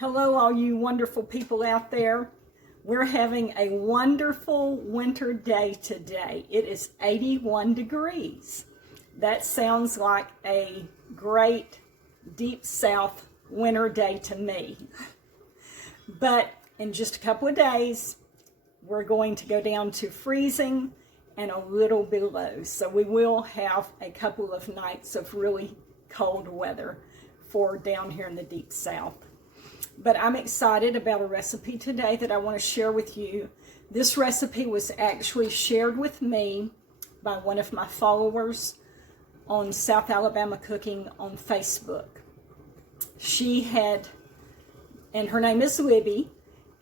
Hello, all you wonderful people out there. We're having a wonderful winter day today. It is 81 degrees. That sounds like a great deep south winter day to me. But in just a couple of days, we're going to go down to freezing and a little below. So we will have a couple of nights of really cold weather for down here in the deep south. But I'm excited about a recipe today that I want to share with you. This recipe was actually shared with me by one of my followers on South Alabama Cooking on Facebook. She had, and her name is Libby,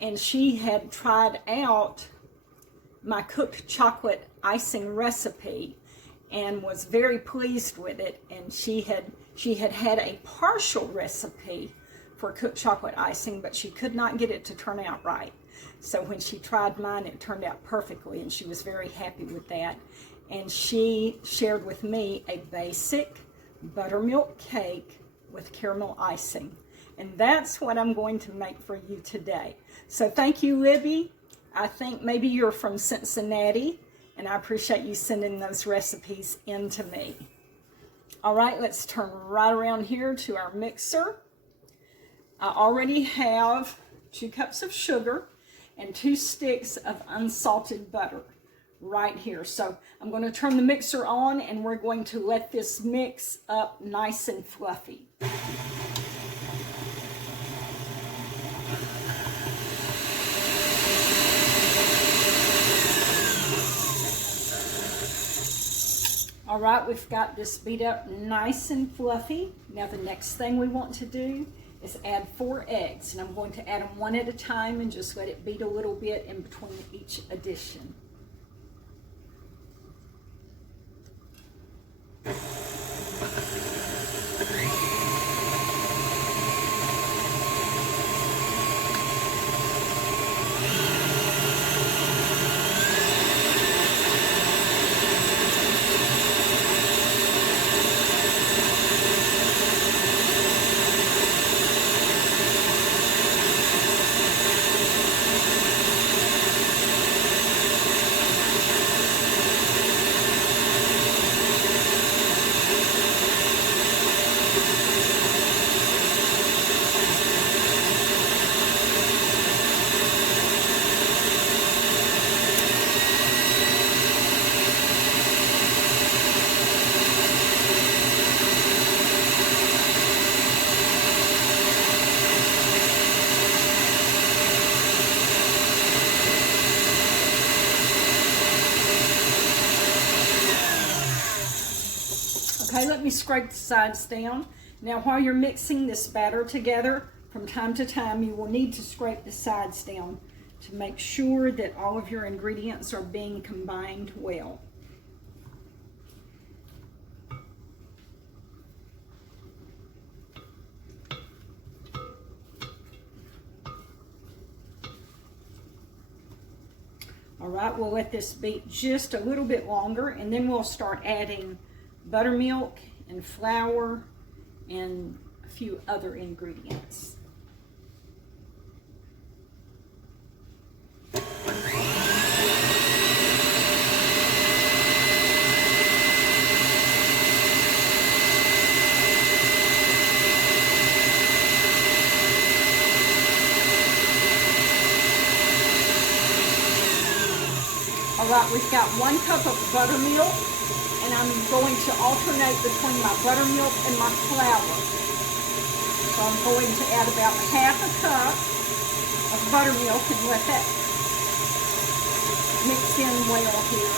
and she had tried out my cooked chocolate icing recipe and was very pleased with it. And she had had a partial recipe for cooked chocolate icing, but she could not get it to turn out right. So when she tried mine, it turned out perfectly, and she was very happy with that. And she shared with me a basic buttermilk cake with caramel icing. And that's what I'm going to make for you today. So thank you, Libby. I think maybe you're from Cincinnati, and I appreciate you sending those recipes in to me. All right, let's turn right around here to our mixer. I already have 2 cups of sugar and 2 sticks of unsalted butter right here. So I'm going to turn the mixer on, and we're going to let this mix up nice and fluffy. All right, we've got this beat up nice and fluffy. Now the next thing we want to do is add 4 eggs, and I'm going to add them one at a time and just let it beat a little bit in between each addition. Okay, let me scrape the sides down. Now while you're mixing this batter together, from time to time you will need to scrape the sides down to make sure that all of your ingredients are being combined well. All right, we'll let this beat just a little bit longer, and then we'll start adding buttermilk and flour and a few other ingredients. All right, we've got 1 cup of buttermilk, and I'm going to alternate between my buttermilk and my flour. So I'm going to add about ½ a cup of buttermilk and let that mix in well here.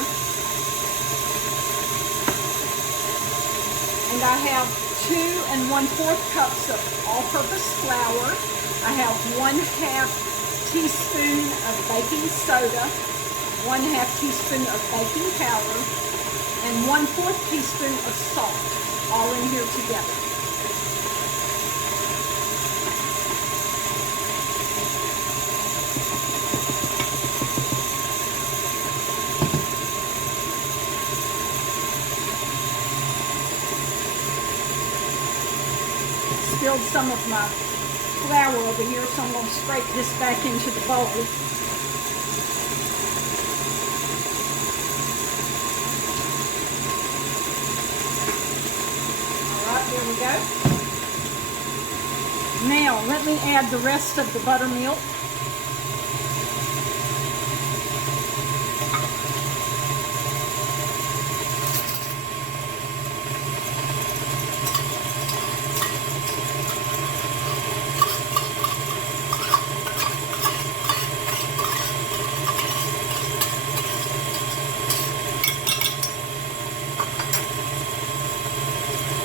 And I have 2 1/4 cups of all-purpose flour. I have 1/2 teaspoon of baking soda, 1/2 teaspoon of baking powder, and 1/4 teaspoon of salt, all in here together. spilled some of my flour over here, so I'm going to scrape this back into the bowl. All right, there we go. Now, let me add the rest of the buttermilk.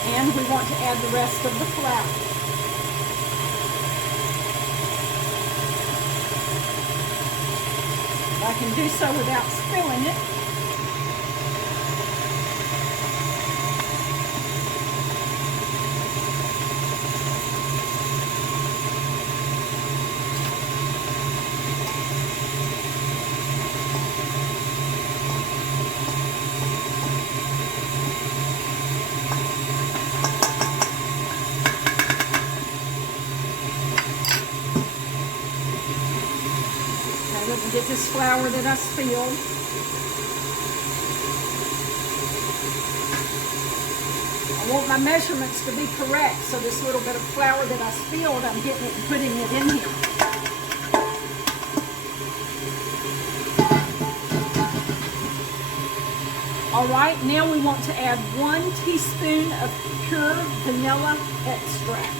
And we want to add the rest of the flour. I can do so without spilling it. Let me get this flour that I spilled. I want my measurements to be correct, so this little bit of flour that I spilled, I'm getting it and putting it in here. All right, now we want to add 1 teaspoon of pure vanilla extract.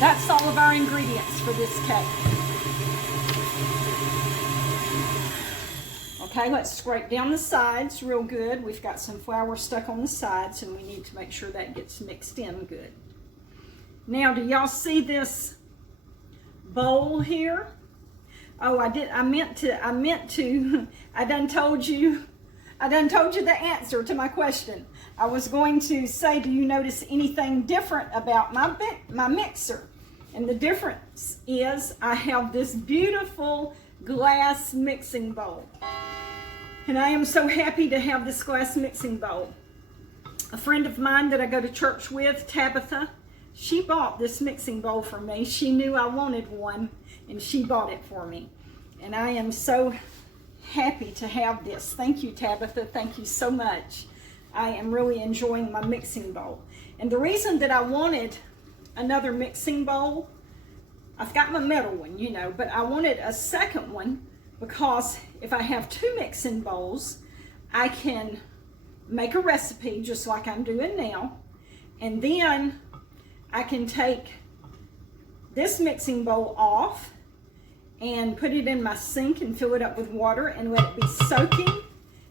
That's all of our ingredients for this cake. Okay, let's scrape down the sides real good. We've got some flour stuck on the sides, and we need to make sure that gets mixed in good. Now, do y'all see this bowl here? Oh, I done told you the answer to my question. I was going to say, do you notice anything different about my mixer? And the difference is I have this beautiful glass mixing bowl. And I am so happy to have this glass mixing bowl. A friend of mine that I go to church with, Tabitha, she bought this mixing bowl for me. She knew I wanted one, and she bought it for me. And I am so happy to have this. Thank you, Tabitha. Thank you so much. I am really enjoying my mixing bowl. And the reason that I wanted another mixing bowl, I've got my metal one, you know, but I wanted a second one because if I have 2 mixing bowls, I can make a recipe just like I'm doing now, and then I can take this mixing bowl off and put it in my sink and fill it up with water and let it be soaking.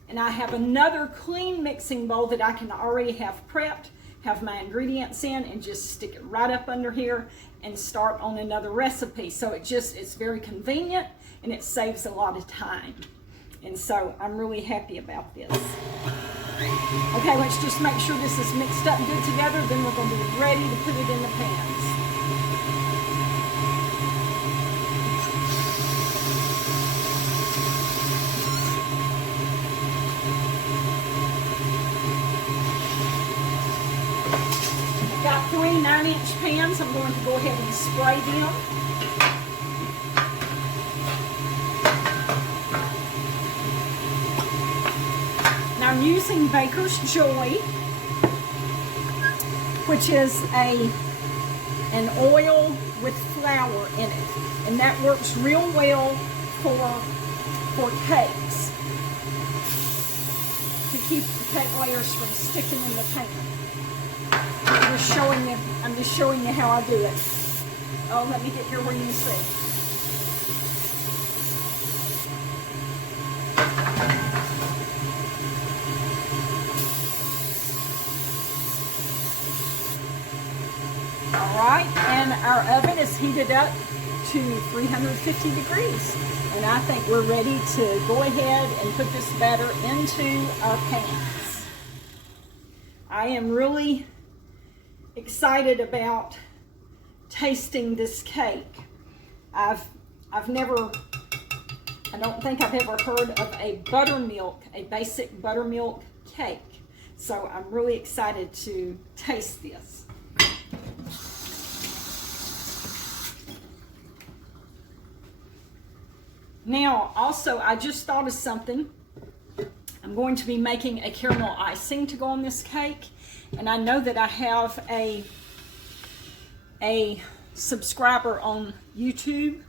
And I have another clean mixing bowl that I can already have prepped, have my ingredients in, and just stick it right up under here and start on another recipe. So it's very convenient, and it saves a lot of time. And so I'm really happy about this. Okay, let's just make sure this is mixed up good together, then we're going to be ready to put it in the pans. Got 3 9-inch pans. I'm going to go ahead and spray them. Now I'm using Baker's Joy, which is an oil with flour in it, and that works real well for cakes to keep the cake layers from sticking in the pan. I'm just showing you how I do it. Oh, let me get here where you can see. All right, and our oven is heated up to 350 degrees. And I think we're ready to go ahead and put this batter into our pans. I am really excited about tasting this cake. I don't think I've ever heard of a basic buttermilk cake. So I'm really excited to taste this. Now, also, I just thought of something. I'm going to be making a caramel icing to go on this cake. And I know that I have a subscriber on YouTube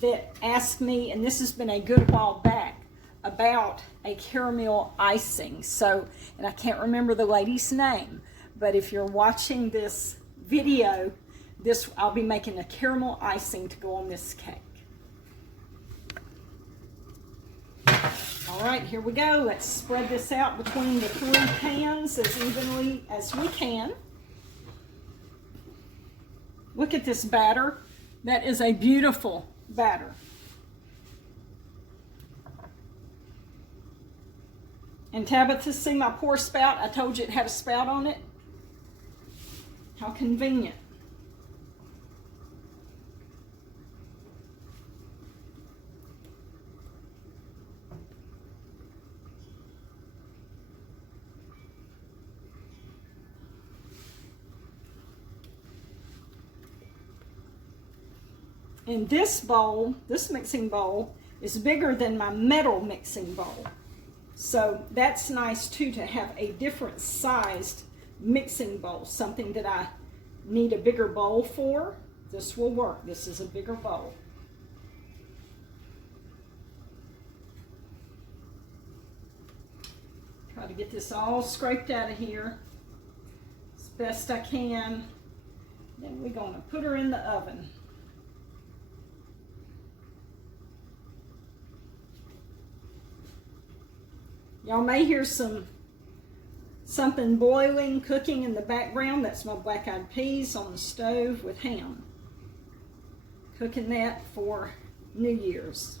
that asked me, and this has been a good while back, about a caramel icing. So, and I can't remember the lady's name, but if you're watching this video, I'll be making a caramel icing to go on this cake. All right, here we go. Let's spread this out between the 3 pans as evenly as we can. Look at this batter. That is a beautiful batter. And Tabitha, see my pour spout? I told you it had a spout on it. How convenient. And this bowl, this mixing bowl, is bigger than my metal mixing bowl. So that's nice too, to have a different sized mixing bowl, something that I need a bigger bowl for. This will work. This is a bigger bowl. Try to get this all scraped out of here as best I can. Then we're going to put her in the oven. Y'all may hear something boiling, cooking in the background. That's my black-eyed peas on the stove with ham. Cooking that for New Year's.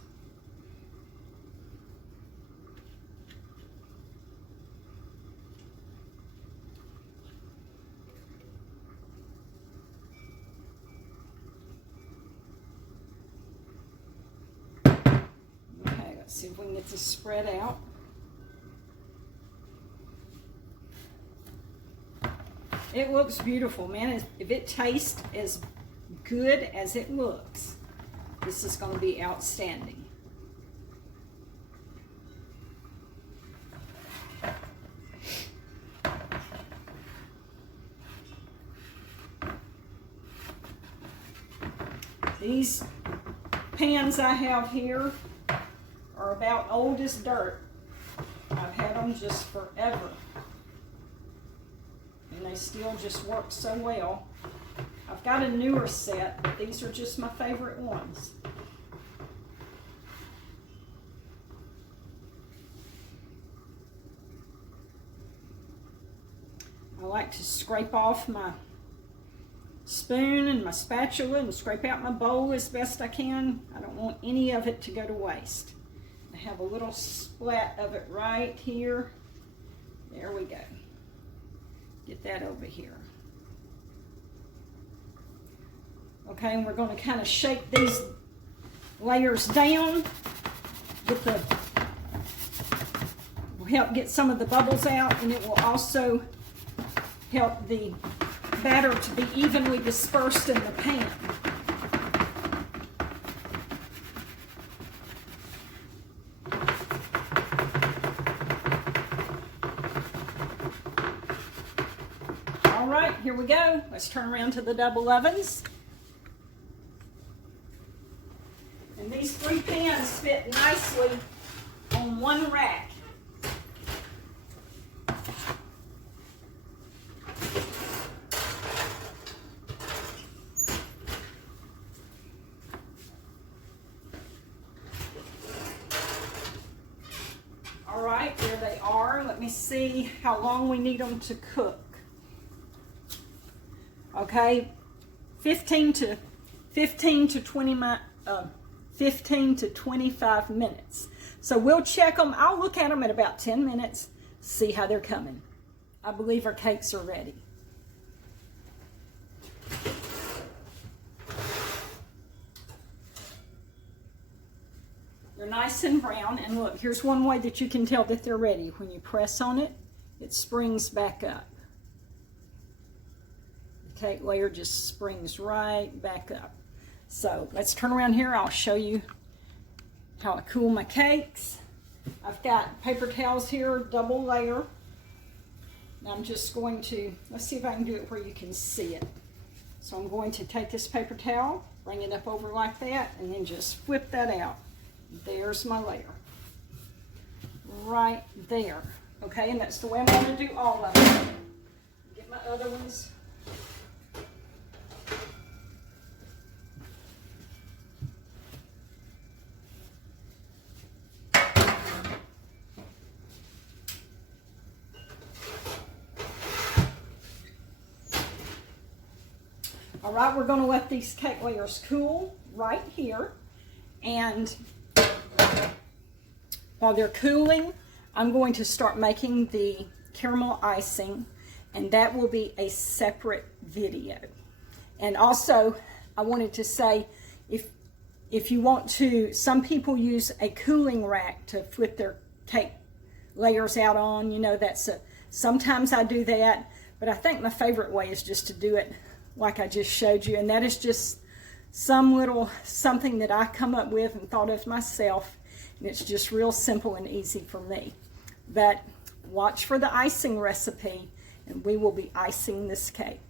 Okay, let's see if we can get this spread out. It looks beautiful, man. If it tastes as good as it looks, this is going to be outstanding. These pans I have here are about old as dirt. I've had them just forever. And they still just work so well. I've got a newer set, but these are just my favorite ones. I like to scrape off my spoon and my spatula and scrape out my bowl as best I can. I don't want any of it to go to waste. I have a little splat of it right here. There we go. Get that over here. Okay, and we're going to kind of shake these layers down with the, will help get some of the bubbles out, and it will also help the batter to be evenly dispersed in the pan. All right, here we go. Let's turn around to the double ovens. And these 3 pans fit nicely on one rack. All right, there they are. Let me see how long we need them to cook. Okay, 15 to 25 minutes. So we'll check them. I'll look at them at about 10 minutes, see how they're coming. I believe our cakes are ready. They're nice and brown, and look, here's one way that you can tell that they're ready. When you press on it, it springs back up. The cake layer just springs right back up. So let's turn around here. I'll show you how I cool my cakes. I've got paper towels here, double layer. Now I'm just going to, let's see if I can do it where you can see it. So I'm going to take this paper towel, bring it up over like that, and then just flip that out. There's my layer. Right there. Okay, and that's the way I'm going to do all of them. Get my other ones. All right, we're going to let these cake layers cool right here. And while they're cooling, I'm going to start making the caramel icing, and that will be a separate video. And also, I wanted to say, if you want to, some people use a cooling rack to flip their cake layers out on. You know, sometimes I do that, but I think my favorite way is just to do it like I just showed you, and that is just something that I come up with and thought of myself, and it's just real simple and easy for me. But watch for the icing recipe, and we will be icing this cake.